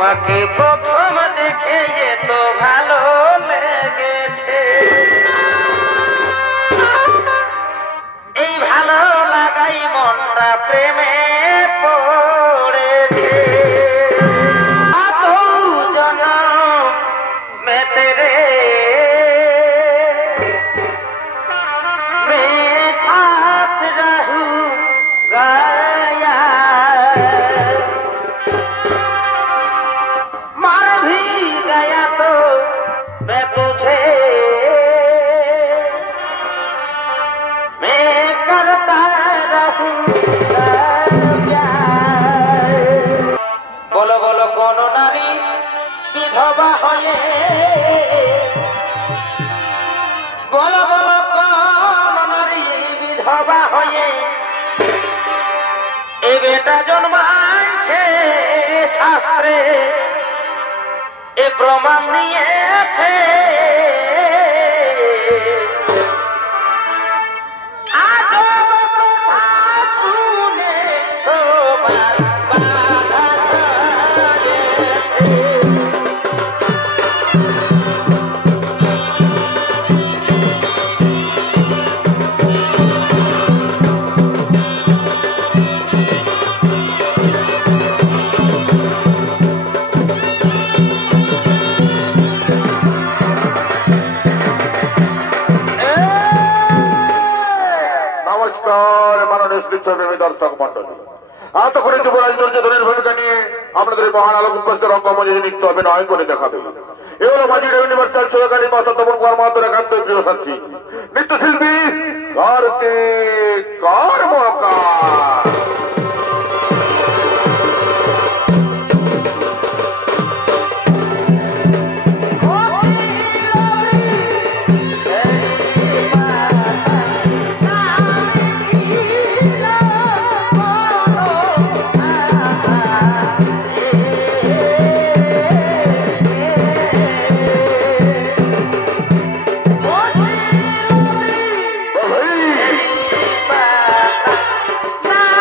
তোমাকে প্রথম দেখে এত ভালো লেগেছে, এই ভালো লাগাই মনটা প্রেমে পড়েছে। দুজন মেতে রে মে সাথ রাহু গায়া गया तो मैं तुझे मैं करता रहूंगा प्यार। बोलो बोलो कोनो नारी विधवा होए, बोलो बोलो कोनो नारी विधवा होए ए बेटा जन्माছে শাস্ত্রে এ প্রমাণ দিয়েছে। দর্শক মন্ডলী, এতক্ষণে যুবরাজ দুর্যোধনের ভূমিকা নিয়ে আপনাদের মহান আলোক উৎকর্ষ রঙ্গমঞ্চে নৃত্য অভিনয় করে দেখাবে। এ হলো মাঝির ইউনিভার্সাল সহকারী তপন কর্মকার একান্ত প্রিয় সাথী নৃত্যশিল্পী কার্তিক কর্মকার। না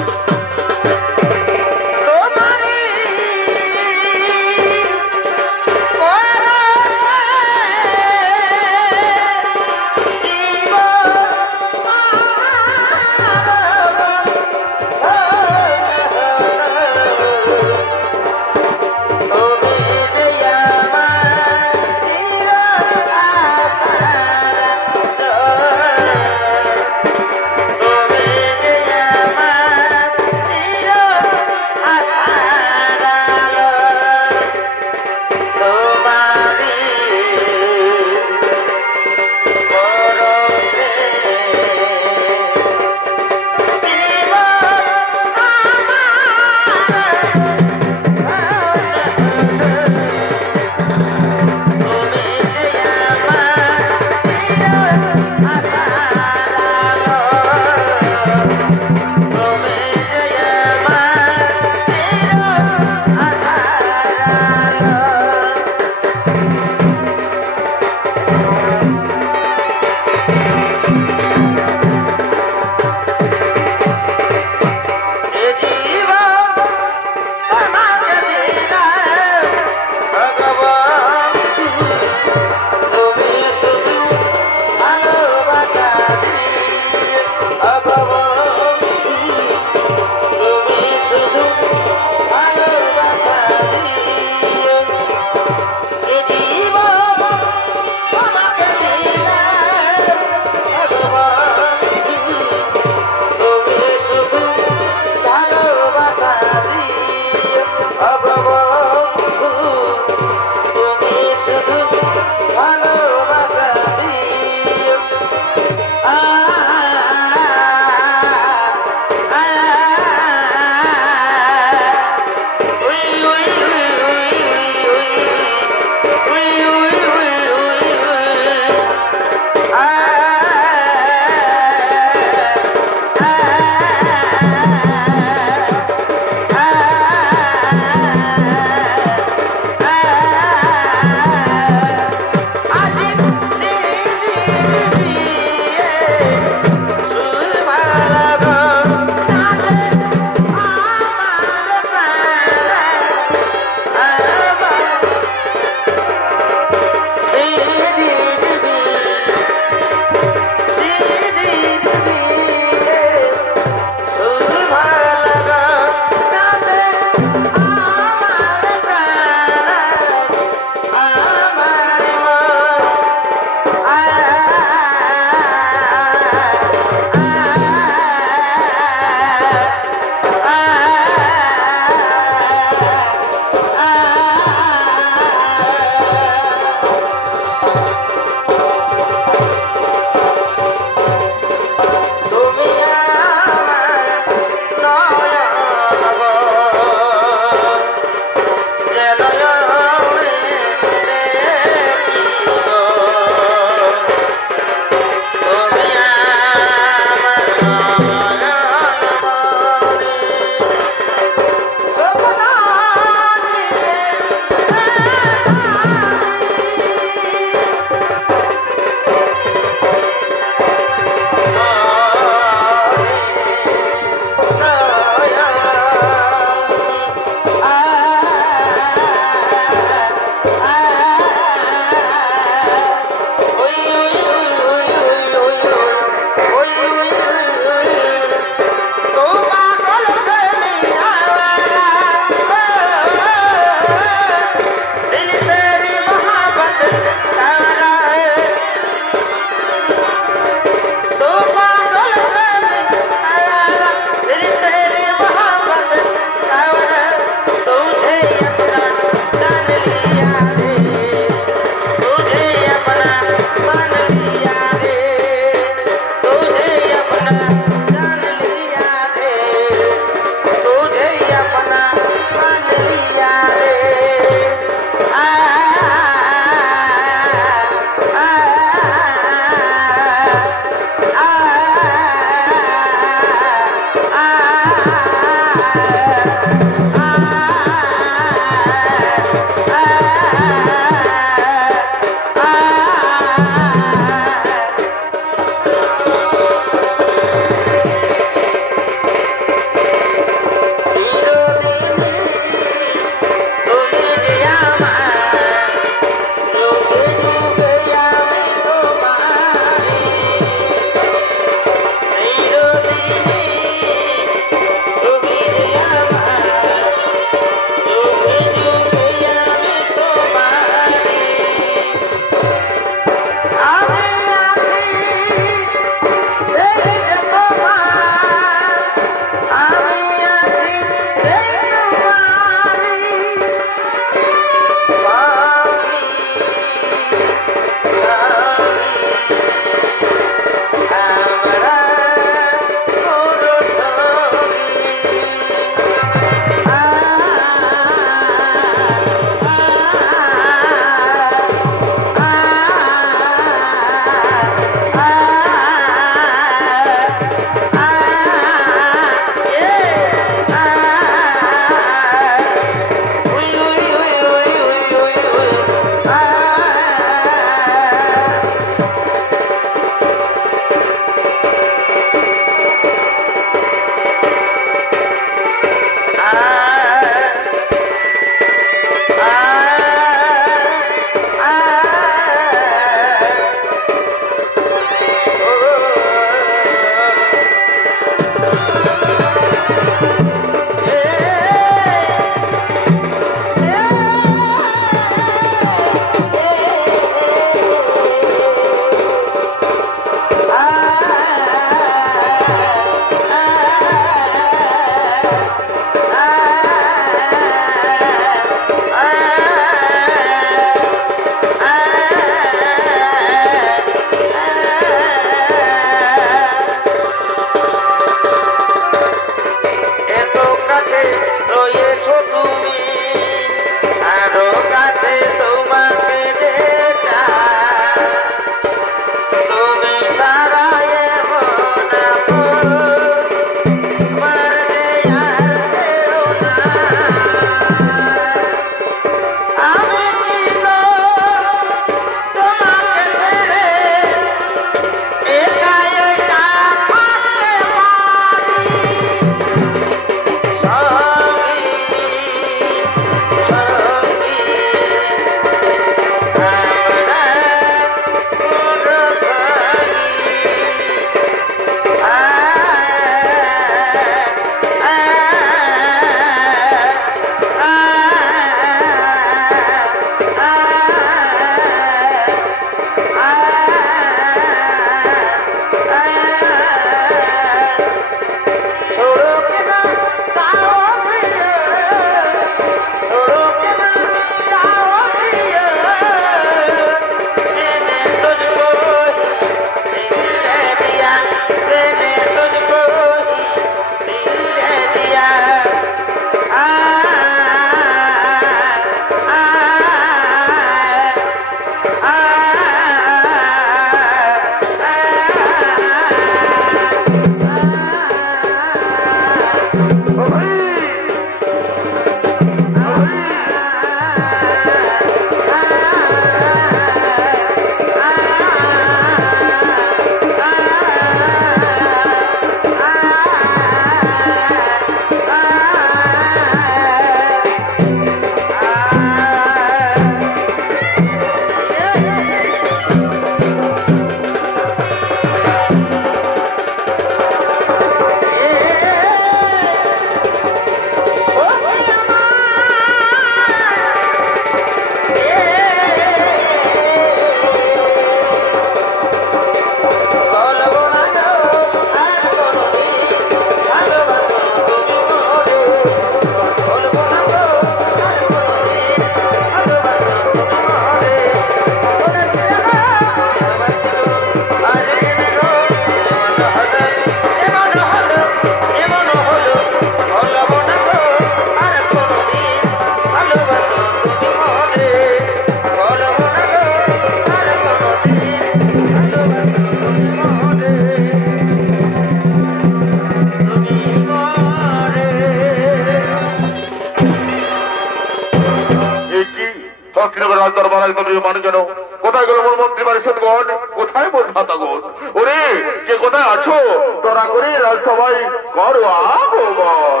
অষ্টনগর রাজ দরবার একদম মানুষ যেন কোথায় গেল মোর মন্ত্রী পারিষদগণ, কোথায় মোর ভাতাগণ? ওরে কে কোথায় আছো? তোরা করে রাজসভায় করো আগমন।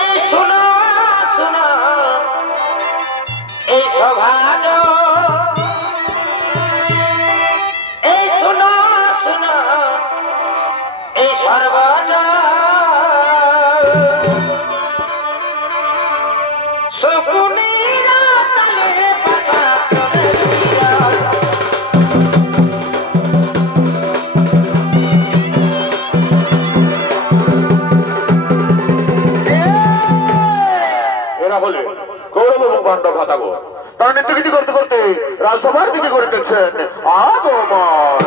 এই শোনো শোনো এই সভাজ, এই শোনো শোনো এই সর্বজ, শকুনিরা তালে পাতা চলে এরা হলে কৌরব এবং পাণ্ডব ভাতাগণ। তারা নৃত্যগীতি করতে করতে রাজসভার দিকে করিতেছেন আগমন।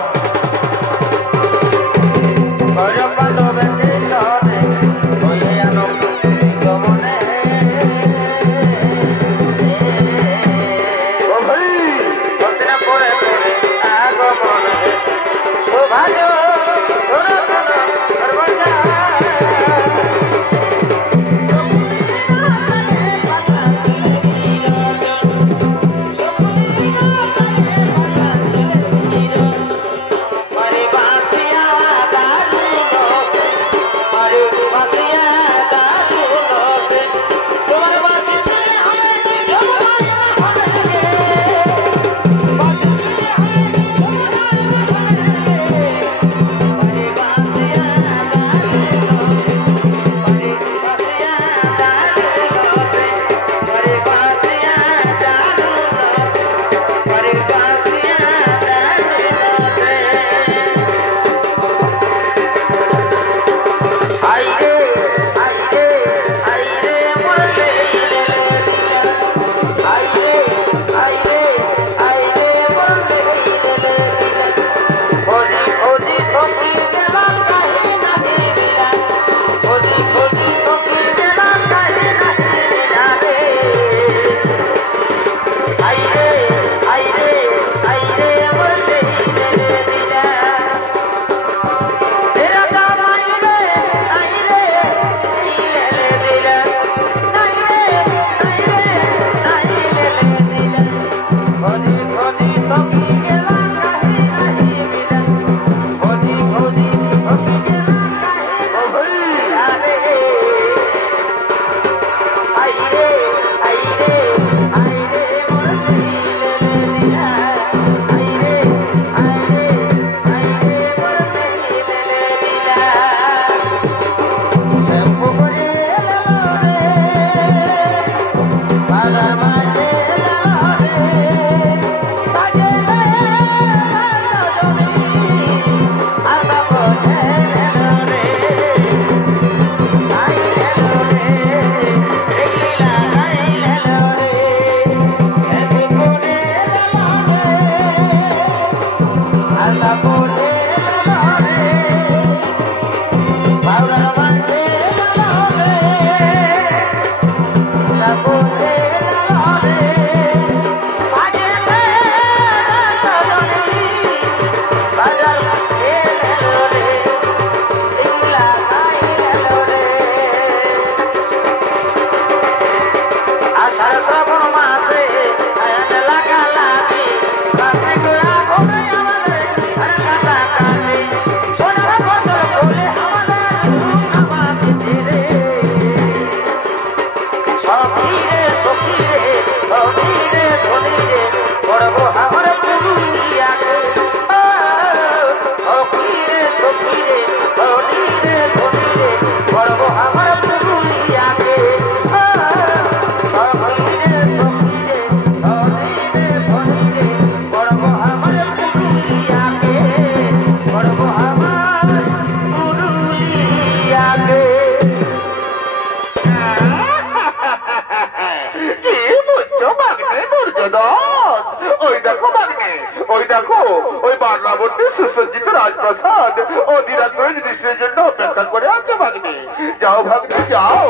সুসজ্জিত রাজপ্রাসাদ অধীরাজ যুধিষ্ঠিরের জন্য অপেক্ষা করে আছে ভাগ্নে। যাও ভাগ্নে যাও,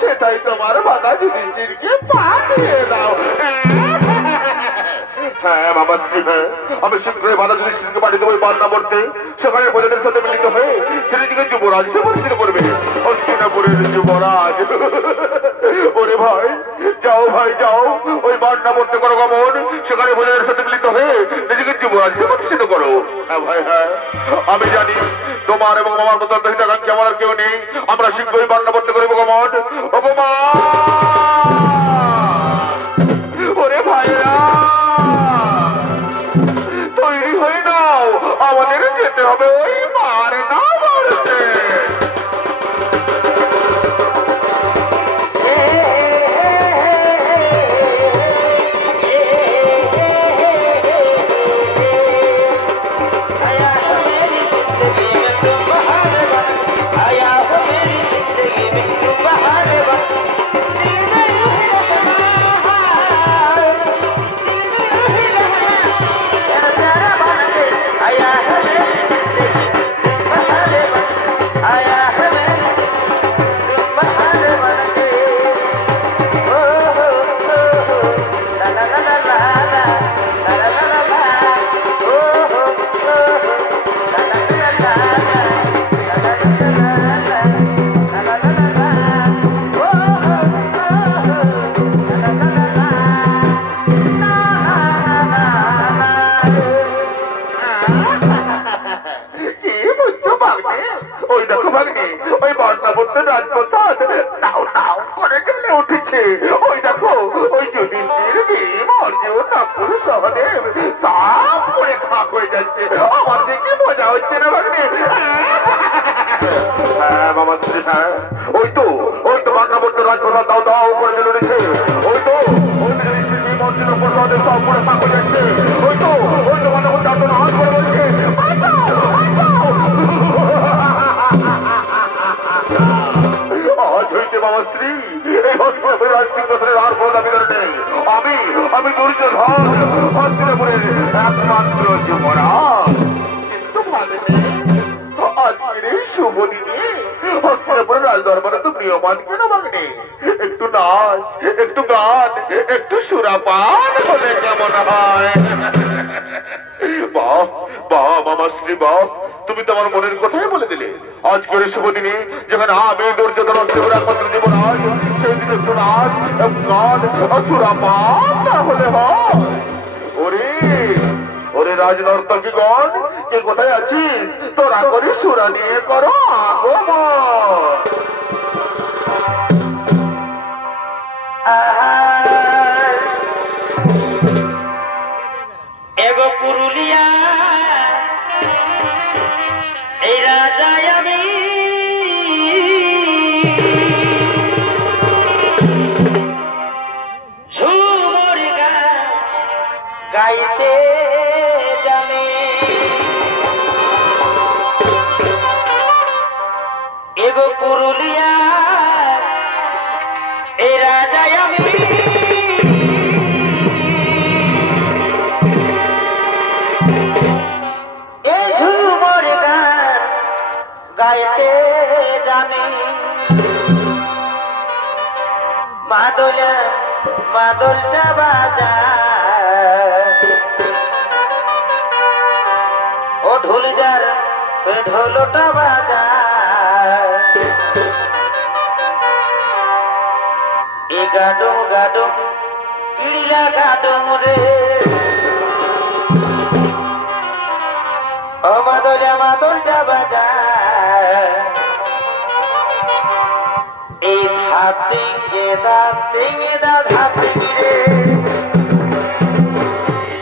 সেটাই তোমার বাধা যুধিষ্ঠিরকে পাঠিয়ে দাও। হ্যাঁ বাবা শ্রী, হ্যাঁ আমি শীঘ্রই বাধা যুধিষ্ঠিরকে পাঠিয়ে দেবো বান্নাবর্তে। সেখানে প্রজাদের সাথে মিলিত হয়ে সেদিকে যুবরাজ সে পরিষ্কার করবে। হস্তিনাপুরের যুবরাজ ওরে ভাই যাও ওই বান্না পড়তে করো গমন, সেখানে বোঝাদের সাথে মিলিত হয়ে নিজেকে জীবন প্রতিষ্ঠিত করো। হ্যাঁ ভাই হ্যাঁ, আমি জানি তোমার এবং আমার মতো হিতাকাঙ্ক্ষী আমার আর কেউ নেই। আমরা শীঘ্রই বান্না পড়তে করিব গমন। ওরে ভাইরা তৈরি হয়ে নাও, আমাদের যেতে হবে ওই মার না বলতে। আমি দুর্যোধন হস্তিনাপুরের একমাত্র যুবরাজ। কিন্তু আজকের এই শুভ দিনে হস্তিনাপুরের রাজ দরবারে তো নিয়মান কেন ভাগ্নে? একটু নাচ, একটু গান, একটু সুরাপান হলে কেমন হয়? বাহ বাহ মামা শ্রী বাহ, তুমি তো আমার মনের কথাই বলে দিলে। আজকের শুভ দিনে যেখানে আমি দুর্যোধন হস্তিনাপুরের একমাত্র যুবরাজ, সেই দিনে সুরাজ গান সুরাপান না হলে হয়? ওরে ওরে রাজনর্তকীগণ, কে কোথায় আছিস? তোরা করে সুরা নিয়ে করো আগমন। এগো পুরুলিয়া এই রাজায় আমি ঝুমুর গাইতে জানি। এগো পুরুলিয়া এই রাজায় আমি গাইতে জানি। মাদলটা বাজা ও ঢোল যার ঢোলটা বাজা। এ গাডুম গাডুম কিড়িয়া গাডুম রে, ও মাদলটা বাজা। এই ধাতিঙ্গে ধাতিঙ্গে রে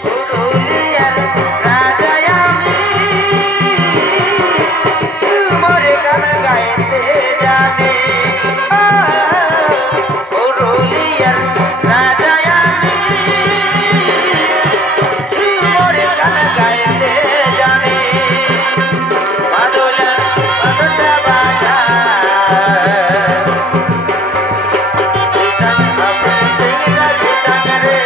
পুরুলিয়ার রাজায় আমি ঝুমুর গান গাইতে জানি। পুরুলিয়ার রাজায় আমি ঝুমুর গান গাইতে জানি। মাদলটা বাজা রে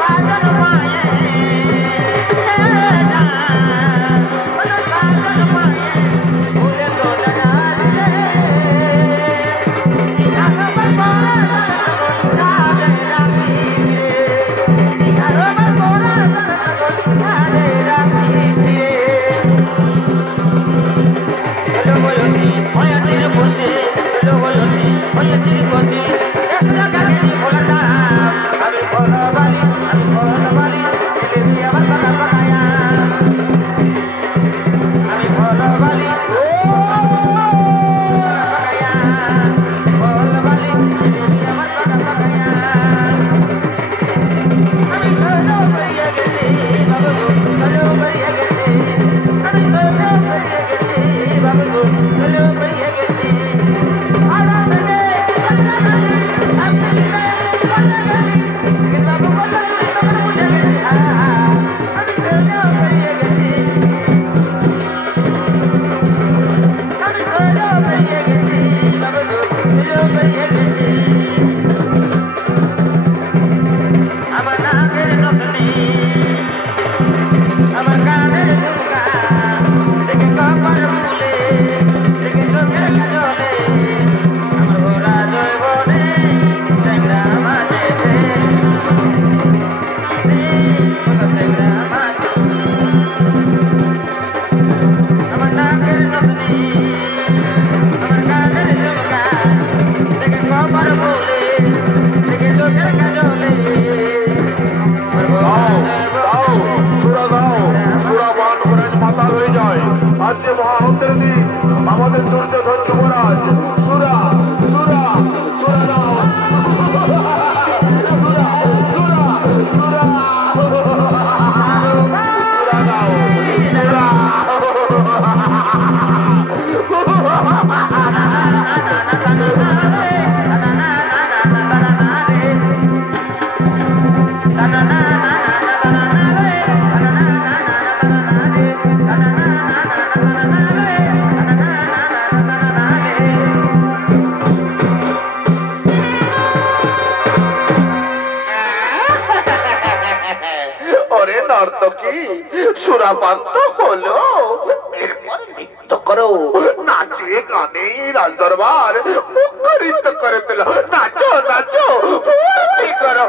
भागा সুরাপান্ত হলো এরপর নৃত্য করো নাচে গানে রাজদরবার মুখরিত করে দিল নাচো নাচো করো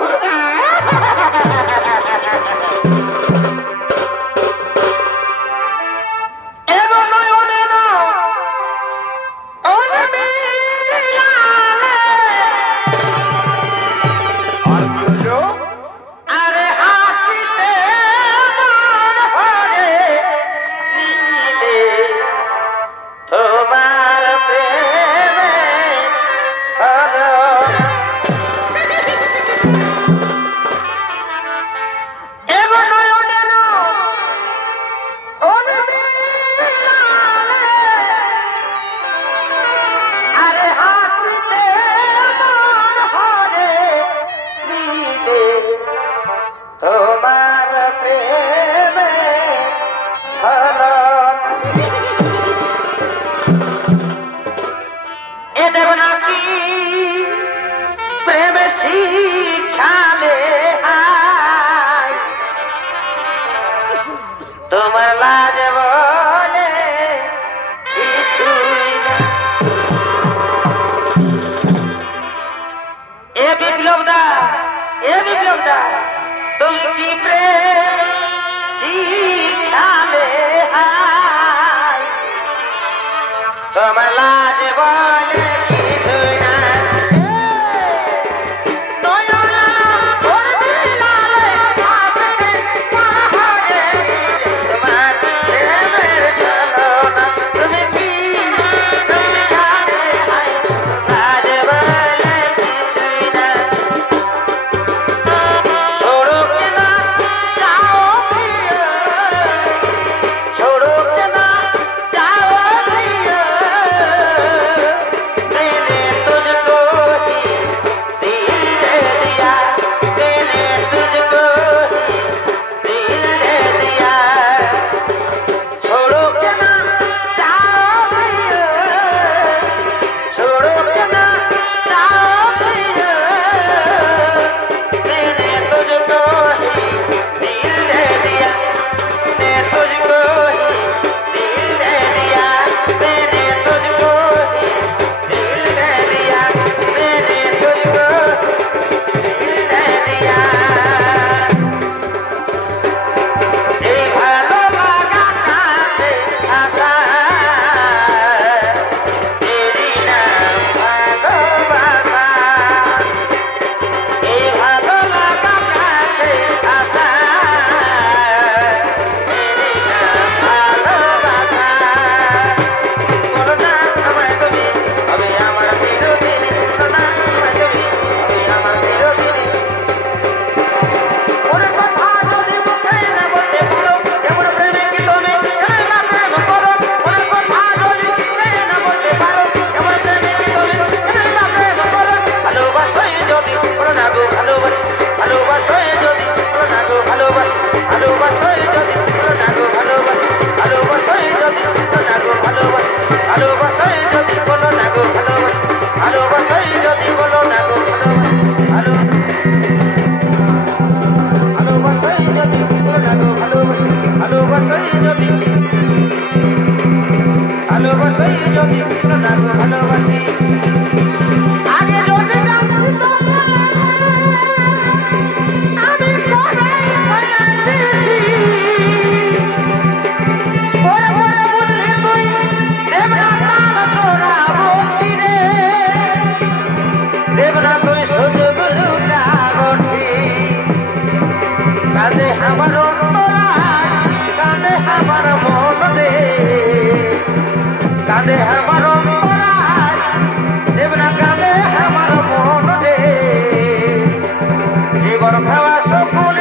Gonna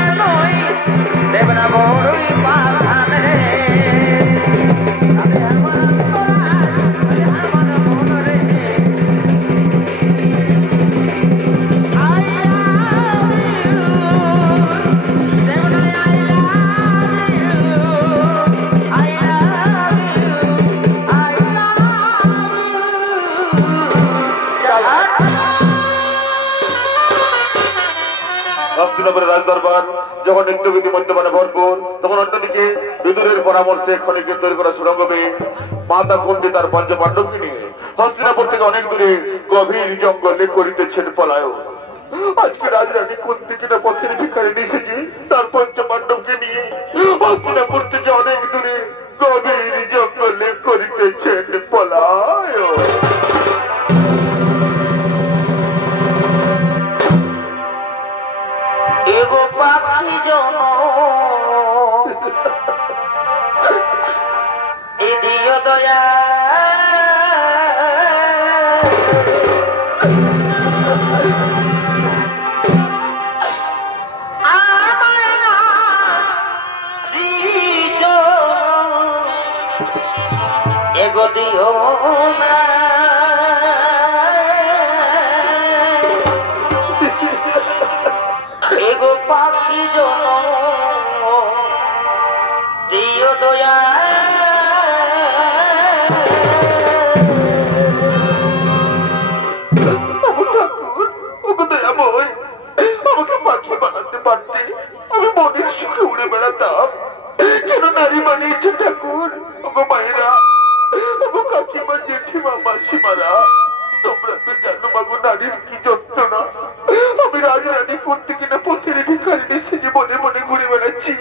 যখন নিত্যবিধি মদ্যপানে ভরপুর, তখন অন্যদিকে বিদুরের পরামর্শে ক্ষণিকের তৈরি করা সুড়ঙ্গ বেয়ে মাতা কুন্তি তার পঞ্চপাণ্ডবকে নিয়ে হস্তিনাপুর থেকে অনেক দূরে গভীর জঙ্গলে করিতেছেন পলায়ন। আজকে রাজরানী কুন্তি কিনা পথের ভিখারি এসেছে তার পঞ্চপাণ্ডবকে নিয়ে হস্তিনাপুর থেকে অনেক দূরে গভীর জঙ্গলে করিতেছেন পলায়ন। এগো পাখি জন এদিও দয়া এগো দিও এগো পাখি জন দিও দয়া আমাকে পাখি বানাতে পারতে আমি মনের সুখে উড়ে বেড়াতাম, কেন নারী বানিয়েছে ঠাকুর? ওগো মায়েরা, ওগো কাকিমা, জেঠিমা, মাসিমারা, তোমরা তো জানো মাগো নারীর কি যন্ত্রণা। আমি রাজরানী করতে কিনা পথের ভিখারি সেজে মনে মনে ঘুরে বেড়াচ্ছি।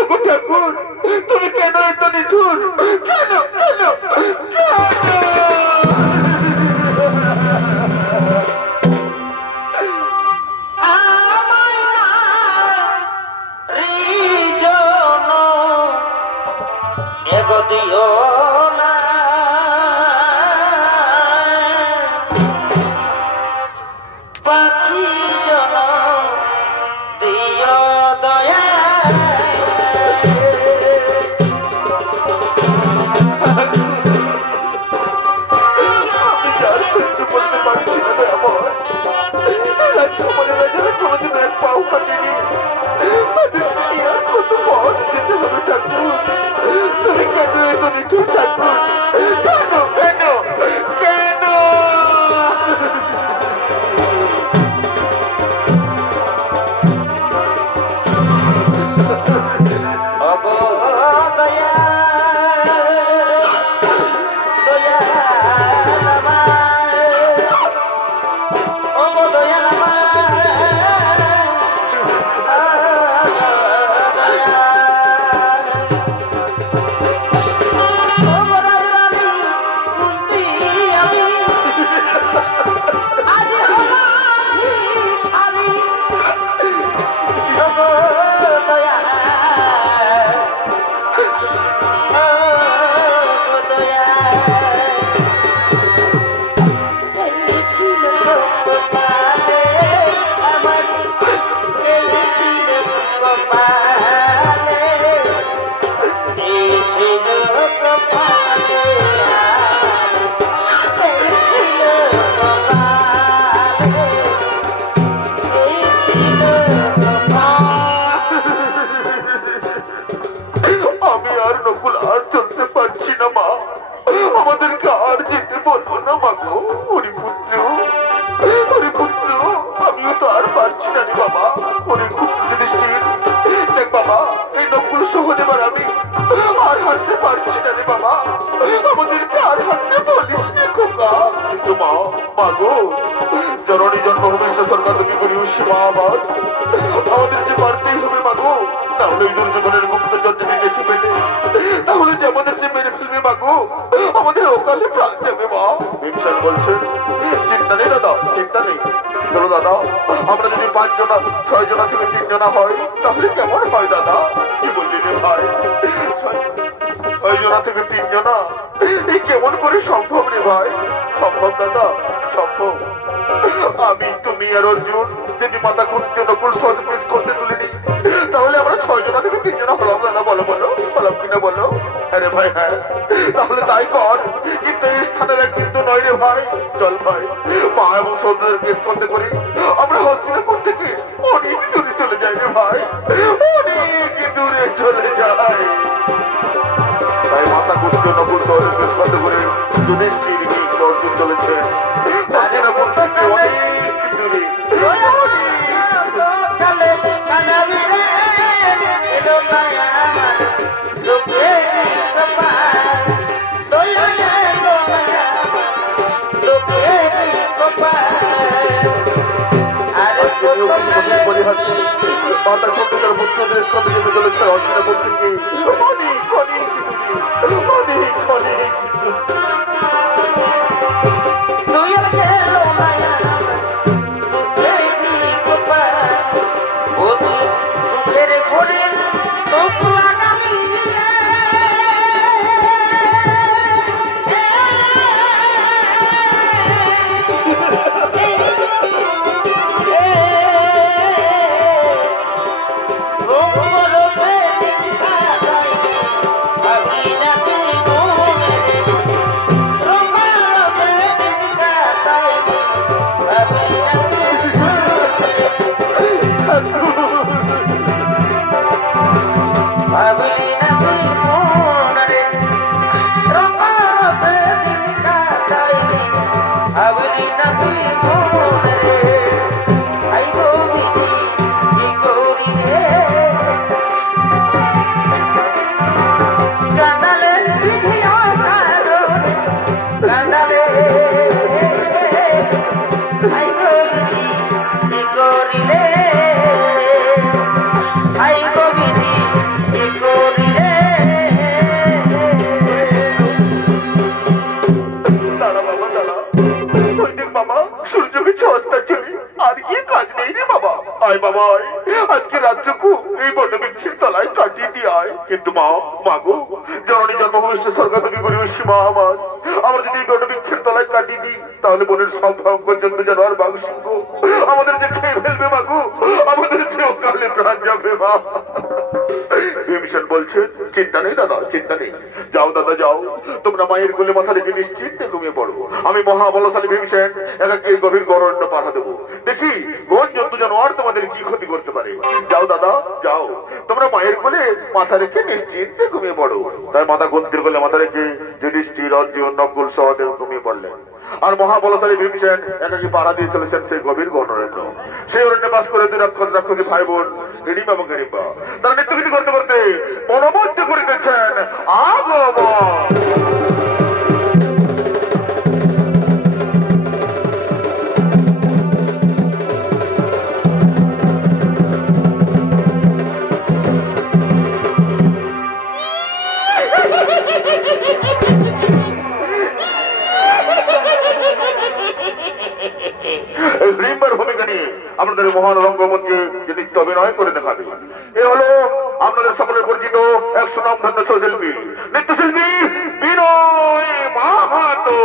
ওগো ঠাকুর, তুমি কেন এত নিঠুর? কেন কেন এগো দিও না পাখি জন দিও দয়া আমি যার সহ্য করতে পারছি না আমার রাজকুমারেরা যারা কোনোদিন এক পাও কাটেনি তাদেরকে আর কত পথ যেতে হবে ঠাকুর। তুমি কেন এত নিঠুর ঠাকুর? কেন কেন কেন? ওগো দয়া দয়া ওগো দয়া আমাদেরকে আর যেতে বলবো না মাগো। ওরে পুত্র, ওরে পুত্র, আমিও তো আর পারছি না রে বাবা। ওরে পুত্র দৃষ্টি দেখ বাবা, এই নকুল সহজে এবার আমি আর হাঁটতে পারছি না রে বাবা। আমাদেরকে আর হাঁটতে বলিস রে খোকা। কিন্তু মা, মাগো, জননী জন্মভূমি সরকার তুমি করিও সীমা আবার আমাদের যে পারতেই হবে মাগো। তাহলে এই দুর্যোধনের গুপ্তচর যদি দেখে পেলে তাহলে যে আমাদের যে মেরে ফেলবে মাগো, আমাদের ওকালে প্রাণ যাবে মা। ভীমসেন বলছেন চিন্তা নেই দাদা, চিন্তা নেই। চলো দাদা, আমরা যদি 5 জনা 6 জনা থেকে 3 জনা হয় তাহলে কেমন হয় দাদা? কি বললি রে ভাই? 6 জনা থেকে 3 জনা এই কেমন করে সম্ভব রে ভাই? সম্ভব দাদা, সম্ভব। আমি, তুমি আর অর্জুন যদি মাতা কুন্তি নকুল সহজ পেশ করতে তুলিনি তাহলে আমরা 6 জনা থেকে 3 জনা হলাম দাদা। বলো বলো, হলাম কিনা বলো? আরে ভাই হ্যাঁ, তাহলে তাই কর। কিন্তু এই স্থানের এক কিন্তু নয় রে ভাই। চল ভাই, মা এবং সৌন্দর্যের পেশ করতে করি আমরা হস্তিনাপুর থেকে অনেক দূরে চলে যাই রে ভাই, অনেক দূরে চলে যাই। তাই মাতা কুন্তি নকুল সহজ পেশ করতে করে যুধিষ্ঠির অর্জুন চলেছে হস্তিনাপুর থেকে অনেক দূরে। হাসি মাতা কবিতার পুত্রদের কবি যেতে চলেছে অঞ্চলে বলছে কি অনেক অনেক কিছু অনেক অনেক কিছু আজকে রাত্রকু এই বটবৃক্ষের তলায় কাটিয়ে দিয়ে আয় কিন্তু মা মাগো জননী জন্মভূমিষ্ঠ সরকার তুমি গরিবের সীমা আমার যদি এই বটবৃক্ষের তলায় কাটিয়ে দিই তাহলে বোনের সব ভয়ঙ্কর জন্য জানোয়ার বাঘ সিংহ আমাদের যে খেয়ে ফেলবে মাগো আমাদের যে অকালে প্রাণ যাবে মা বিভীষণ বলছে চিন্তা নেই দাদা চিন্তা নেই যাও দাদা যাও তোমরা মায়ের কোলে মাথা রেখে নিশ্চিন্তে ঘুমিয়ে পড়ো আমি মহাবলশালী বিভীষণ একাকে গভীর গরণ্য পাঠা দেবো দেখি কোন জন্তু জানোয়ার তোমাদের কি ক্ষতি করতে পারে যাও দাদা যাও তোমরা মায়ের কোলে মাথা রেখে নিশ্চিন্তে ঘুমিয়ে পড়ো তাই মাতা কুন্তির কোলে মাথা রেখে যুধিষ্ঠির অর্জুন নকুল সহদেব ঘুমিয়ে পড়লেন আর মহাবলশালী বিভীষণ একাকি পাড়া দিয়ে চলেছেন সেই গভীর গণরণ্য সেই অরণ্যে বাস করে দুই রাক্ষসী ভাই বোন হিড়িম্বা এবং হিড়িম্বা তারা নৃত্যগীতি করতে করতে মনোমুগ্ধ করিতেছেন আগমন ভূমিকা নিয়ে আপনাদের মহান রঙ্গমঞ্চে যে নৃত্য অভিনয় করে দেখাবে এ হলো আপনাদের সকলের পরিচিত এক সুনামধন্য শিল্পী নৃত্যশিল্পী বিনয় মাহাতো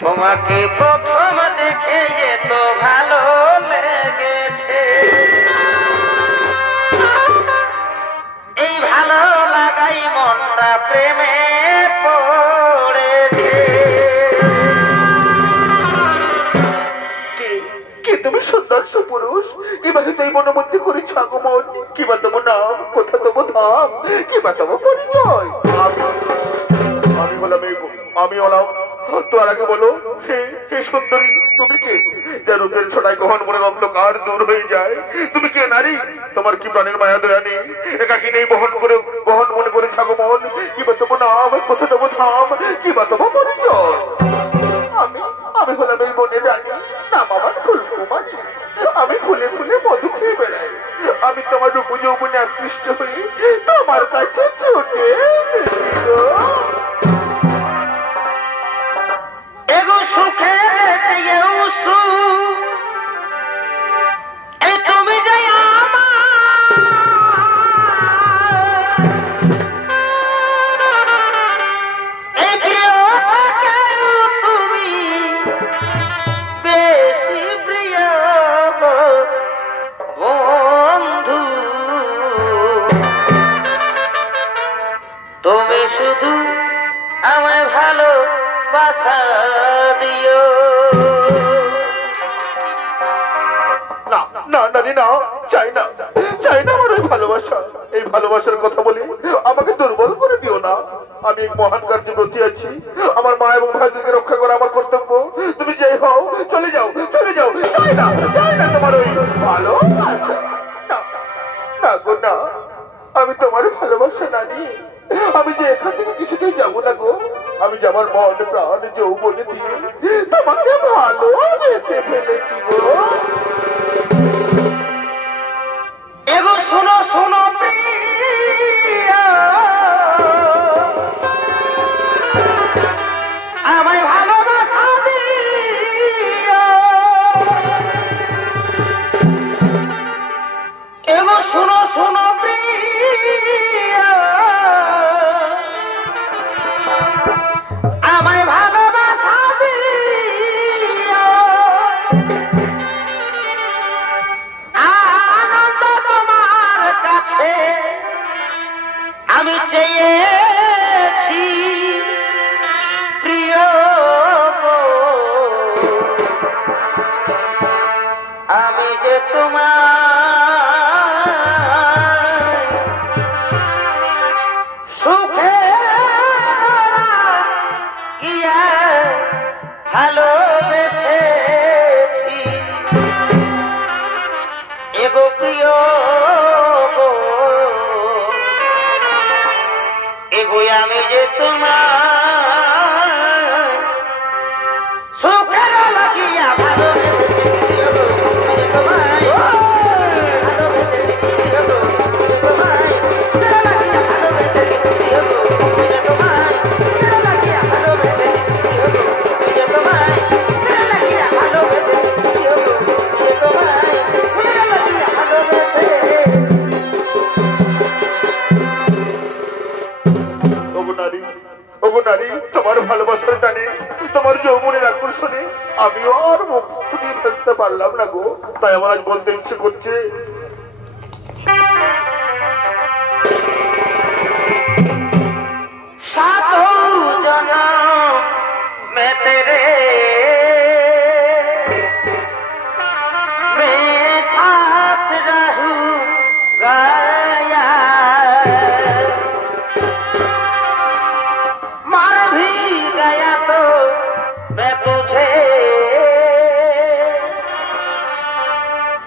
তোমাকে প্রথম দেখে সুন্দর সুপুরুষ এবারে তুই মনোমধ্যে করেছ আগমন কিবা তবু নাম কোথা তবু ধাম কিবা তবু পরিচয় আমি বললাম আমি হলাম তোর আগে বলো হে সুন্দরী তুমি কে যে রূপের ছটায় গহন মনের অন্ধকার দূর হয়ে যায় তুমি কে নারী তোমার কি প্রাণের মায়া দয়া নেই একাকি নেই বহন মনে করে ছাগমন কিবা তবু নাম কোথা তবু ধাম কিবা তবু পরিচয় আমি হলাম এই বনে রানী নাম আমার ফুলকুমারী আমি ফুলে ফুলে মধু খেয়ে বেড়াই আমি তোমার রূপ যৌবনে আকৃষ্ট হয়ে তোমার কাছে ছুটে এসেছি এগো সুখে তুমি যে তুমি বেশি প্রিয় বন্ধু তুমি শুধু আমায় ভালো বাসা দিও না না নানি না চাই না আমার ওই ভালোবাসা এই ভালোবাসার কথা বলি আমাকে দুর্বল করে দিও না আমি এক মহান কার্যে ব্রতী আছি আমার মা এবং ভাইদেরকে রক্ষা করা আমার কর্তব্য তুমি যেই হও চলে যাও চাই না তোমার ওই ভালোবাসা না গো না আমি তোমার ভালোবাসা নানি আমি যে এখান থেকে কিছুতেই যাবো না গো আমি যাবার মন প্রাণ যৌবনে দিয়ে তোমাকে ভালোবেসে ফেলেছি গো এগো শোনো প্রিয়া আমায় ভালোবাসা দিও এগো শোনো প্রিয়া আমায় ভালোবাসা দিও আনন্দ তোমার কাছে আমি চেয়েছি প্রিয় আমি যে তোমার সুখে গিয়া ভালোবেসেছি এগো প্রিয় এগো আমি যে তোমার সুখের লাগিয়া ভালোবেসেছি তোমায় তোমার ভালোবাসার টানে তোমার যৌবনের আকর্ষণে আমিও আর মুখ ফুটিয়ে ফেলতে পারলাম না গো তাই আমার আজ বলতে ইচ্ছে করছে सातों जन्म में तेरे मैं साथ रहूंगा मर भी गया तो मैं तुझे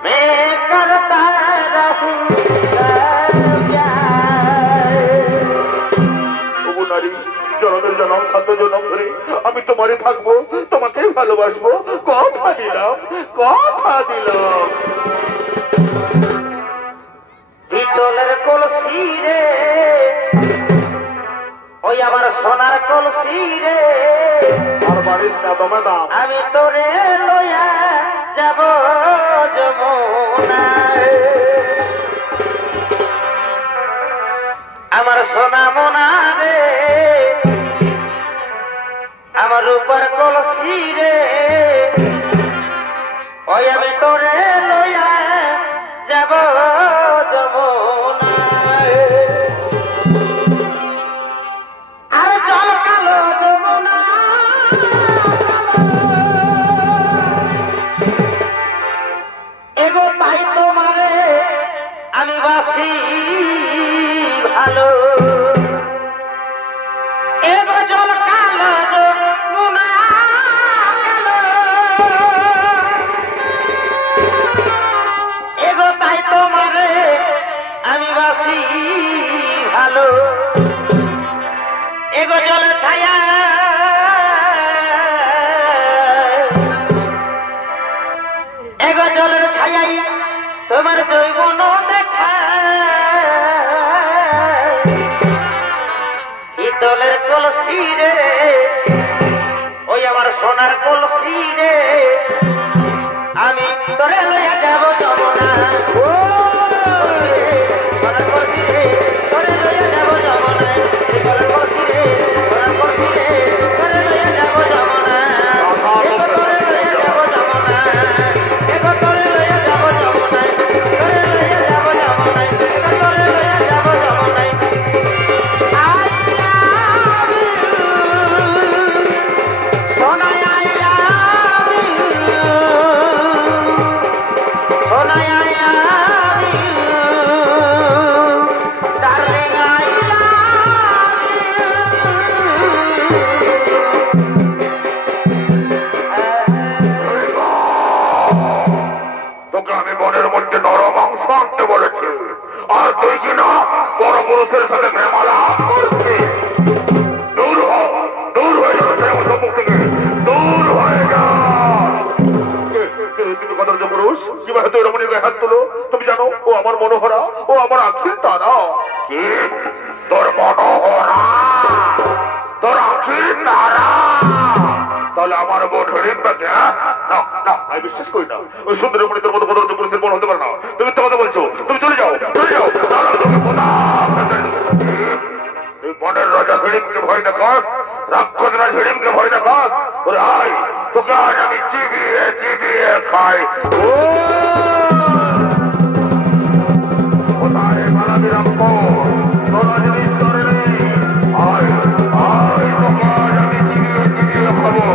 मैं करता रहूंगा জনমের জনম সাত জনম ধরে আমি তোমারই থাকবো তোমাকেই ভালোবাসবো কথা দিলাম পিতলের কলসি রে ওই আমার সোনার কলসি রে আর বাড়ির না তোমার নাম আমি তোরে লইয়া যাব যমুনায় আমার সোনা মোনা রে আমার রূপার কলসি রে ওই আমি তোরে লইয়া যাব যমুনায় আর জল কালো যমুনা জল ছায়া এগো জলের ছায়াই তোমার জৈবন দেখা শীতলের কলসি রে ওই আমার সোনার কলসি রে আমি তোরে লইয়া যাব যমুনা সোনার কলসি রে তোরে লইয়া যাব যমুনা সোনার কলসি রে সোনার কলসি রে তোরে লইয়া যাব যমুনা তোরে লইয়া যাব যমুনা এগো তোরে লইয়া যাব যমুনা তোরে লইয়া যাব যমুনা তোরে লইয়া যাব যমুনা তোকে আমি মনের মধ্যে নরম অংশ আনতে বলেছি আর তুই কিনা বড় পুরুষের সাথে প্রেমালাপ করছিস দূর হয়ে যাবে সম্মুখ থেকে দূর হয়ে যা কিন্তু কদর্য পুরুষ কিভাবে তুই রমণীর গায়ে হাত তুলো তুমি জানো ও আমার মনোহরা ও আমার আখির তারা কি তোর মনোহরা তোর আখির তারা তাহলে আমার বোন হরিণটাকে না না আমি বিশ্বাস করি না ওই সুন্দর মণিদের মতো কদর্য পুরুষের বোন হতে পারে না তুমি তো কথা বলছো তুমি চলে যাও এই বনের রাজা হরিণকে ভয় দেখাস রাক্ষস রাজ হরিণকে ভয় দেখাস ওরে আয় তোকে আজ আমি চিবিয়ে চিবিয়ে খাই কোথায় মালাবি রাখবো তোরা জিনিস করে নেই আয় আয় তোকে আজ আমি চিবিয়ে চিবিয়ে খাবো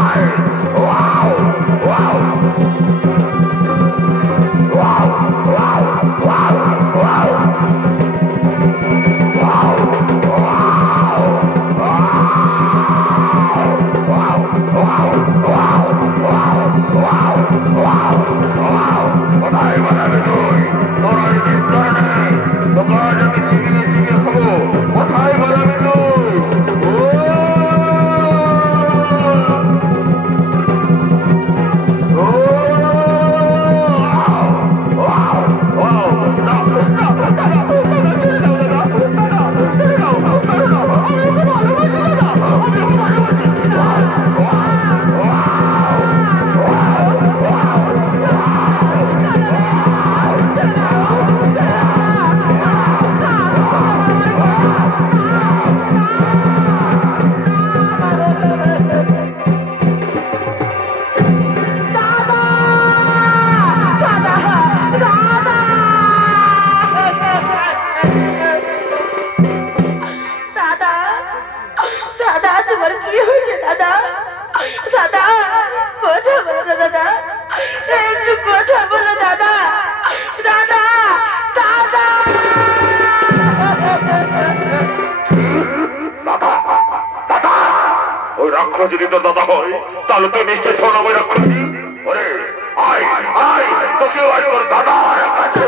আয় wow wow wow wow wow wow যদি তোর দাদা হয় তাহলে তুই নিশ্চয় সোনাময় রাক্ষসী ওরে আয় আয় তোকেও আয় তোর দাদার কাছে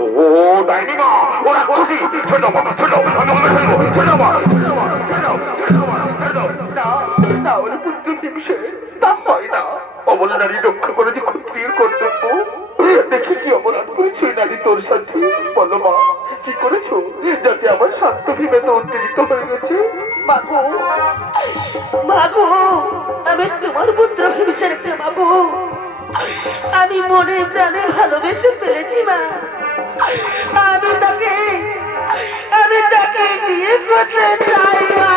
ও ডাইনি মা, ওরা খুশি, ছোট মা, ছোট, আমি ওকে ফেলবো, ছোট মা, তাহলে পুত্র হিংসে তা হয় না। অবল নারী রক্ষা করে যে ক্ষত্রিয়ের কর্তব্য, দেখি কি অপরাধ করেছো এই নারী তোর সাথে? বলো মা, কি করেছো যাতে আমার স্বার্থ ভেবে তো উত্তেজিত হয়ে গেছে? মাগো, মাগো, আমি তোমার পুত্র হিংসের মাগো, আমি মনে প্রাণে ভালোবেসে ফেলেছি মা। আমি তাকে বিয়ে করতে চাই মা।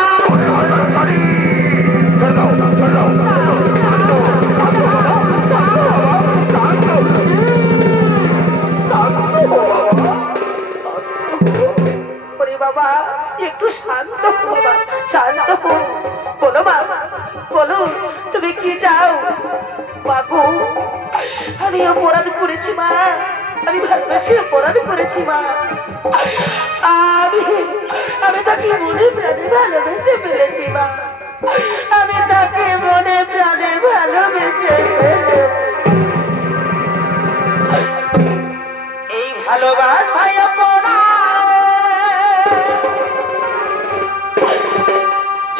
বাবা একটু শান্ত হো বাবা, শান্ত হো। বলো মা, বলো তুমি কি চাও? মাগো, আমি অপরাধ করেছি মা, আমি ভালোবেসে অপরাধ করেছি মা। আমি তাকে মনে প্রাণে ভালোবেসে ফেলেছি মা। আমি তাকে মনে প্রাণে ভালোবেসে ফেলেছি। এই ভালোবাসায়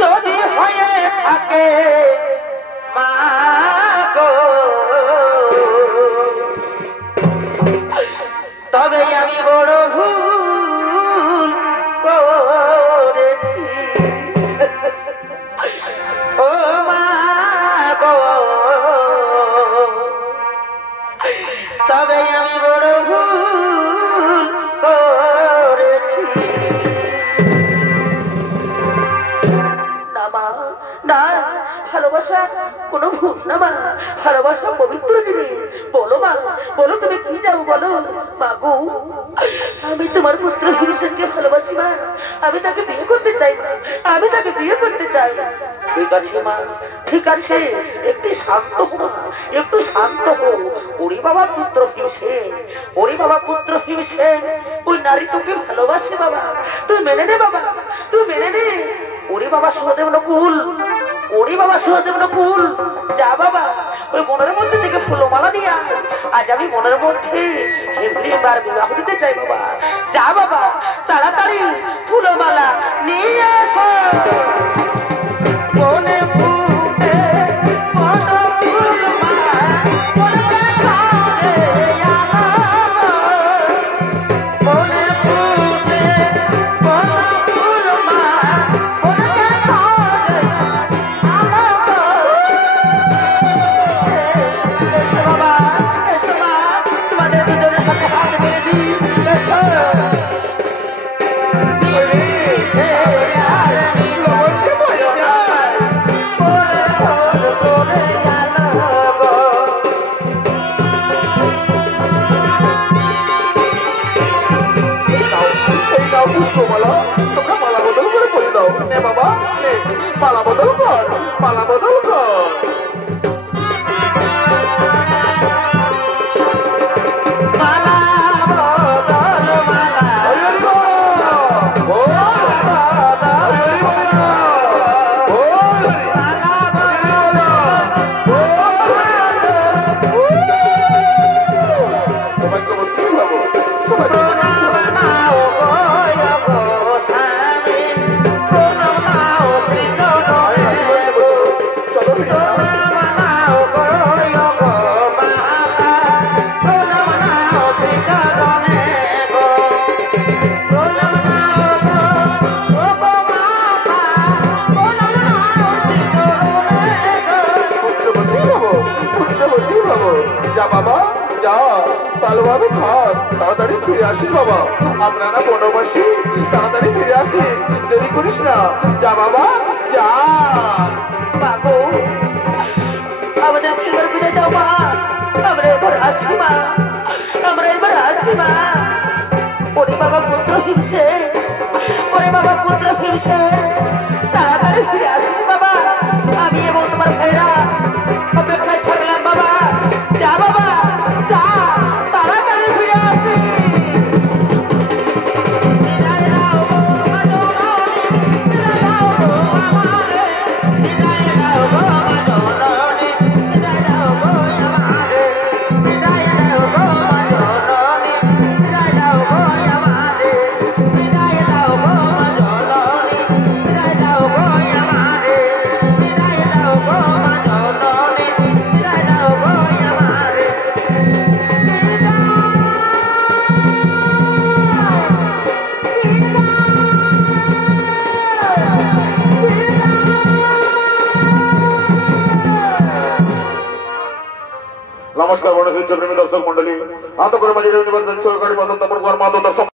যদি হয়ে থাকে মা গো, তবে আমি বড় ভুল করেছি। ও মা গো, তবে আমি বড় ভুল করেছি। না মা, না, ভালোবাসা কোনো ভুল না মা, ভালোবাসা পবিত্র জিনিস। বলো মা, বলো তুমি কি চাও বলো। মাগো, আমি তোমার পুত্র হিংসেনকে ভালোবাসি মা, আমি তাকে বিয়ে করতে চাই মা, আমি তাকে বিয়ে করতে চাই। ঠিক আছে মা, ঠিক আছে, একটু শান্ত হো, একটু শান্ত হো। ওরে বাবা পুত্র হিংসেন, ওরে বাবা পুত্র হিংসেন, ওই নারী তোকে ভালোবাসে বাবা, তুই মেনে নে বাবা, তুই মেনে নে। ওরে বাবা সহদেব নকুল, ওরে বাবা সহদেব নকুল, যা বাবা ওই মনের মধ্যে থেকে ফুলমালা নিয়ে আজ আমি মনের মধ্যে এবার বিবাহ দিতে চাই বাবা। যা বাবা তাড়াতাড়ি ফুলমালা নিয়ে আসো। মনে ফুটে পালা বদল কর, পালা বদল কর। ভালোভাবে থাক, তাড়াতাড়ি ফিরে আসিস বাবা। আমরা না বনবাসী, তাড়াতাড়ি ফিরে আসিস, দেরি করিস না। যা বাবা যা। বাবু আমাদের এবার ফিরে যাও মা, আমরা এবার আসি মা, আমরা এবার আসি মা। ওরে বাবা পুত্র হিংসে, ওরে বাবা পুত্র হিংসে, তাড়াতাড়ি ফিরে আসিস বাবা। আমি এবং তোমার ভাইরা অপেক্ষায় থাকলাম বাবা। যা বাবা যা, তাড়াতাড়ি ফিরে আসি। নমস্কার বনশ্রী প্রেমী দর্শক মন্ডলী আত করে মাঝে ইউনিভার্সাল সহকারী বাসন তপন কুমার মাহাতো দর্শক